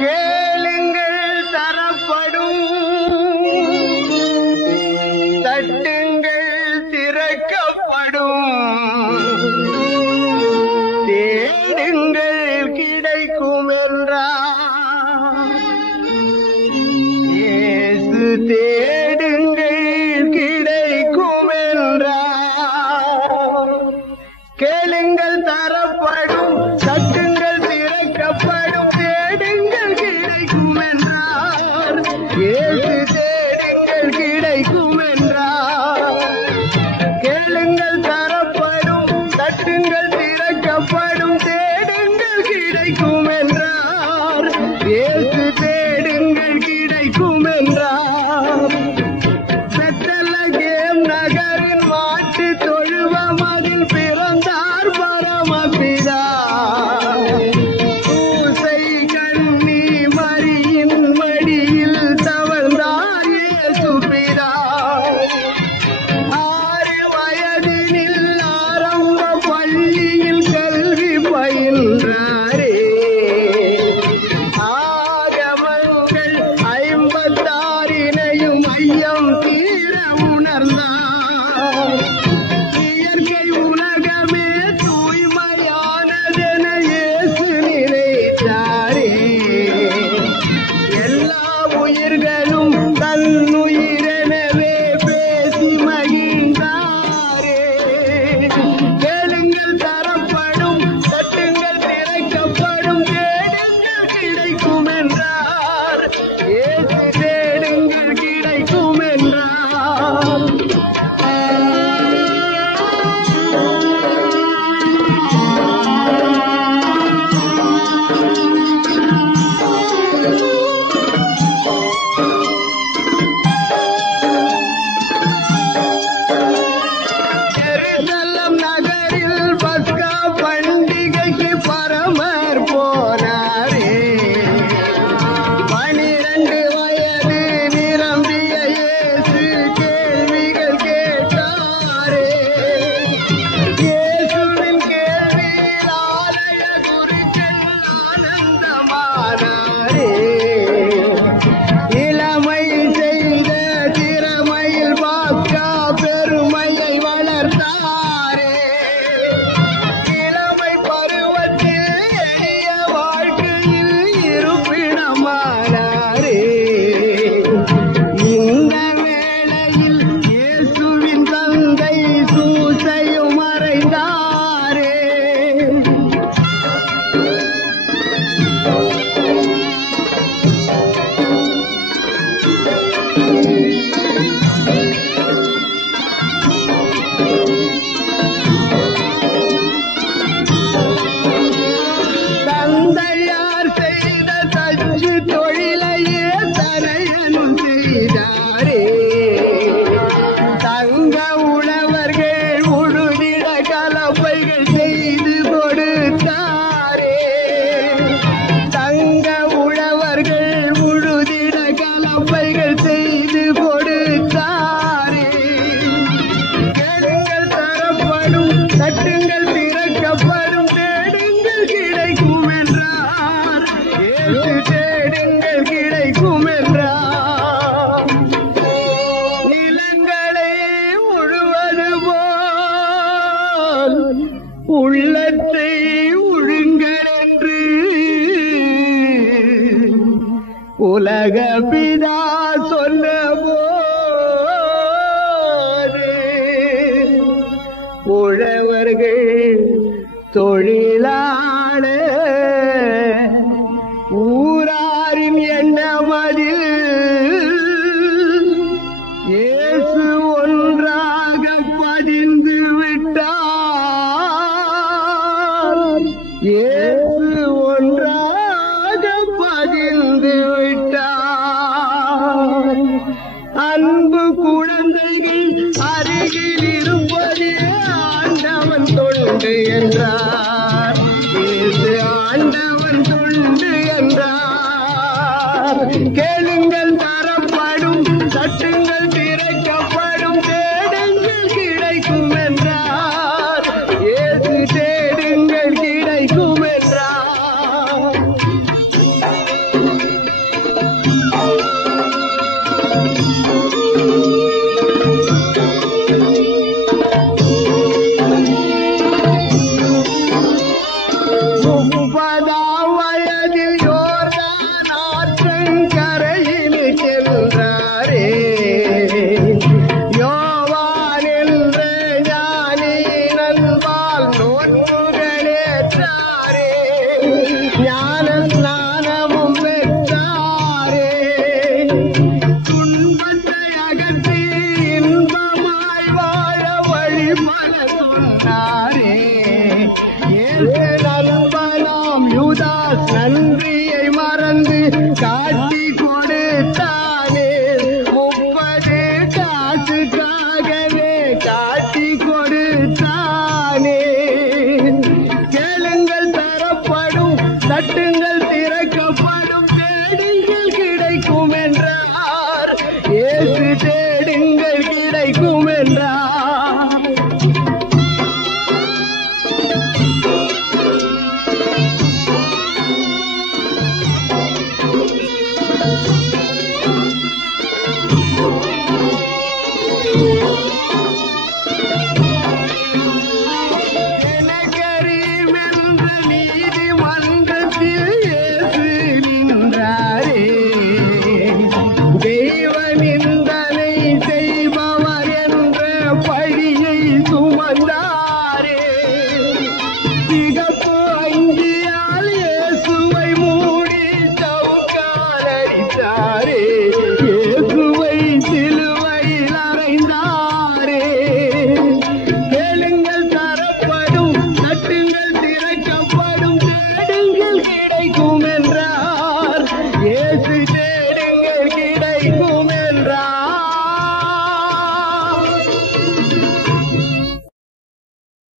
கேளுங்கள் தரப்படும், தட்டுங்கள் திறக்கப்படும், தேடுங்கள் கிடைக்கும் என்றார். இயேசு தேடுங்கள் கிடைக்கும் என்றார். கேளுங்கள் தரப்படும், தட்டுங்கள் திறக்கப்படும், தேடுங்கள் கிடைக்கும் என்றார். இயேசு தேடுங்கள் கிடைக்கும் என்றார். கேளுங்கள் தரப்படும், தட்டுங்கள் திறக்கப்படும், தேடுங்கள் கிடைக்கும் என்றார். இயேசு தேடுங்கள் கிடைக்கும் என்றார். பெத்லகேம் நகரின் மாட்டு தொழுவம் அதில் பிறந்தார் பரமபிதா. பூசை கன்னி மரியின் மடியில் தவழ்ந்தார் இயேசு பிதா. 6 வயதினில் ஆரம்ப பள்ளியில் கல்வி பயின்றாரே. ஆகமங்கள் 56 ஐயம் தீர உணர்ந்தார். இயற்கை உலகமே தூய்மையானதென இயேசு நினைத்தாரே. எல்லா உயிர்களும் தன்னுயிரெனவே பேசி மகிழ்ந்தாரே. கேளுங்கள் தரப்படும், தட்டுங்கள் திறக்கப்படும், தேடுங்கள் கிடைக்கும் என்றார். இயேசு தேடுங்கள் கிடைக்கும் என்றார். எருசலேம் நகரில் பஸ்கா பண்டிகைக்கு பரமர் போனாரே. 12 வயது நிரம்பிய இயேசு கேள்விகள் கேட்டாரே. இயேசுவின் கேள்வியில் ஆலய குருக்கள் ஆனந்தமானாரே. இளமை செய்த திறமையில் பாஸ்கா பெருமையை வளர்த்தாரே. இளமை பருவத்தில் எளிய வாழ்க்கையில் இருப்பிடமானாரே. இந்த வேளையில் இயேசுவின் தந்தை சூசையும் மறைந்தாரே. தந்தையார் செய்த தச்சு தொழிலையே தனையனும் செய்தாரே. தங்க உழவர்கள் உழுதிட கலப்பைகள் செய்து கொடுத்தாரே. தங்க உழவர்கள் உழுதிட கலப்பைகள் செய்து கொடுத்தாரே. கேளுங்கள் தரப்படும், தட்டுங்கள் திறக்கப்படும், தேடுங்கள் கிடைக்கும் என்றார். இயேசு தேடுங்கள் கிடைக்கும் என்றார். நிலங்களை உழுவது போல் உள்ளத்தை உழுங்கள் என்று உலக பிதா சொன்ன போது உழவர்கள் தொழிலாளர் ஊராரின் எண்ணமதில் இயேசு ஒன்றாக பதிந்து விட்டார். இயேசு ஒன்றாக பதிந்து விட்டார். அன்பு குழந்தைகள் அருகில் இருப்பதே ஆண்டவன் தொண்டு என்றார். இயேசு ஆண்டவன் தொண்டு என்றார். கேளுங்கள் தரப்படும், தட்டுங்கள் திறக்கப்படும், தேடுங்கள் கிடைக்கும் என்றார். இயேசு தேடுங்கள் கிடைக்கும் என்றார். பெற்றாரே, ஞான ஸ்நானமும் பெற்றாரே, துன்பத்தை அகற்றி இன்பமாய் வாழ வழி பல சொன்னாரே. ஏசு நண்பனாம் யூதாஸ் நண்பன்